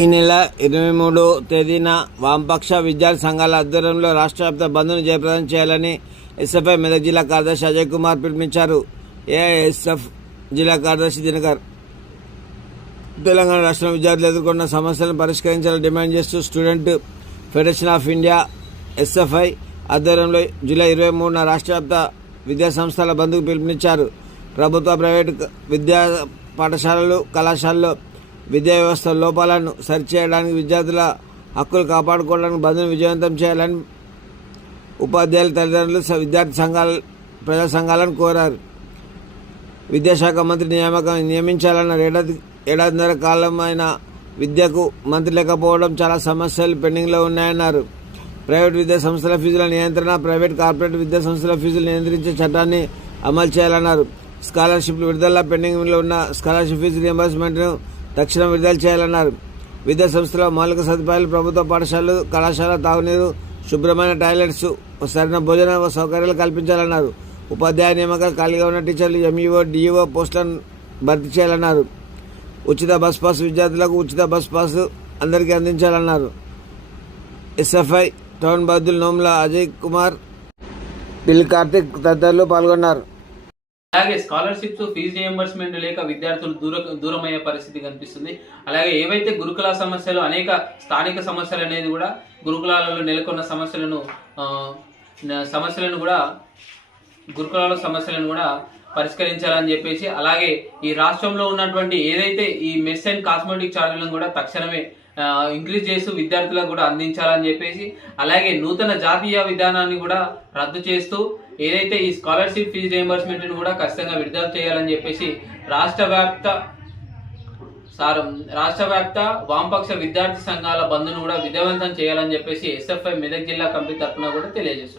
ఈ నెల 23వ తేదీన వామపక్ష విద్యార్థి సంఘాల ఆధ్వర్యంలో రాష్ట్ర వ్యాప్త బంద్ను జయప్రదం చేయాలని ఎస్ఎఫ్ఐ మెదక్ జిల్లా కార్యదర్శి అజయ్ కుమార్ పిలుపునిచ్చారు. ఏఐఎస్ఎఫ్ జిల్లా కార్యదర్శి దినకర్ తెలంగాణ రాష్ట్ర విద్యార్థులు ఎదుర్కొన్న సమస్యలను పరిష్కరించాలని డిమాండ్ చేస్తూ student federation of India SFI ఆధ్వర్యంలో జూలై 23న రాష్ట్ర వ్యాప్త విద్యా సంస్థల బంద్కు పిలుపునిచ్చారు. ప్రభుత్వ ప్రైవేటు విద్యా పాఠశాలలు కళాశాలలో విద్యా వ్యవస్థ లోపాలను సరిచేయడానికి విద్యార్థుల హక్కులు కాపాడుకోవడానికి బంద్ను విజయవంతం చేయాలని ఉపాధ్యాయుల తల్లిదండ్రులు విద్యార్థి సంఘాల ప్రజా సంఘాలను కోరారు. విద్యాశాఖ మంత్రి నియమించాలన్న ఏడాదిన్నర కాలమైన విద్యకు మంత్రి లేకపోవడం చాలా సమస్యలు పెండింగ్లో ఉన్నాయన్నారు. ప్రైవేట్ విద్యా సంస్థల ఫీజుల నియంత్రణ, ప్రైవేట్ కార్పొరేట్ విద్యా సంస్థల ఫీజులు నియంత్రించే చట్టాన్ని అమలు చేయాలన్నారు. స్కాలర్షిప్లు విడుదల, పెండింగ్లో ఉన్న స్కాలర్షిప్ ఫీజు రియంబర్స్మెంట్ను తక్షణం విడుదల చేయాలన్నారు. విద్యా సంస్థల మౌలిక సదుపాయాలు, ప్రభుత్వ పాఠశాలలు కళాశాల తాగునీరు, శుభ్రమైన టాయిలెట్స్, సరైన భోజన సౌకర్యాలు కల్పించాలన్నారు. ఉపాధ్యాయ నియామకాలు, ఖాళీగా ఉన్న టీచర్లు, ఎంఈఓ డిఈఓ పోస్టులను భర్తీ చేయాలన్నారు. ఉచిత బస్ పాస్, విద్యార్థులకు ఉచిత బస్ పాస్ అందరికీ అందించాలన్నారు. ఎస్ఎఫ్ఐ టౌన్ బాధ్యులు నోముల అజయ్ కుమార్, పిల్ కార్తిక్ తదితరులు పాల్గొన్నారు. అలాగే స్కాలర్షిప్స్, ఫీజు రియంబర్స్మెంట్ లేక విద్యార్థులు దూరమయ్యే పరిస్థితి కనిపిస్తుంది. అలాగే ఏవైతే గురుకుల సమస్యలు, అనేక స్థానిక సమస్యలు అనేది కూడా గురుకులాలలో నెలకొన్న సమస్యలను కూడా పరిష్కరించాలని చెప్పేసి, అలాగే ఈ రాష్ట్రంలో ఉన్నటువంటి ఏదైతే ఈ మెస్ అండ్ కాస్మెటిక్ ఛార్జీలను కూడా తక్షణమే ఇంక్రీజ్ చేస్తూ విద్యార్థులకు కూడా అందించాలని చెప్పేసి, అలాగే నూతన జాతీయ విధానాన్ని కూడా రద్దు చేస్తూ ఏదైతే ఈ స్కాలర్షిప్ ఫీజు రియంబర్స్మెంట్ను కూడా ఖచ్చితంగా విడుదల చేయాలని చెప్పేసి రాష్ట్ర వ్యాప్త వామపక్ష విద్యార్థి సంఘాల బంద్ను కూడా విజయవంతం చేయాలని చెప్పేసి ఎస్ఎఫ్ఐ మెదక్ జిల్లా కమిటీ తరఫున కూడా తెలియజేస్తుంది.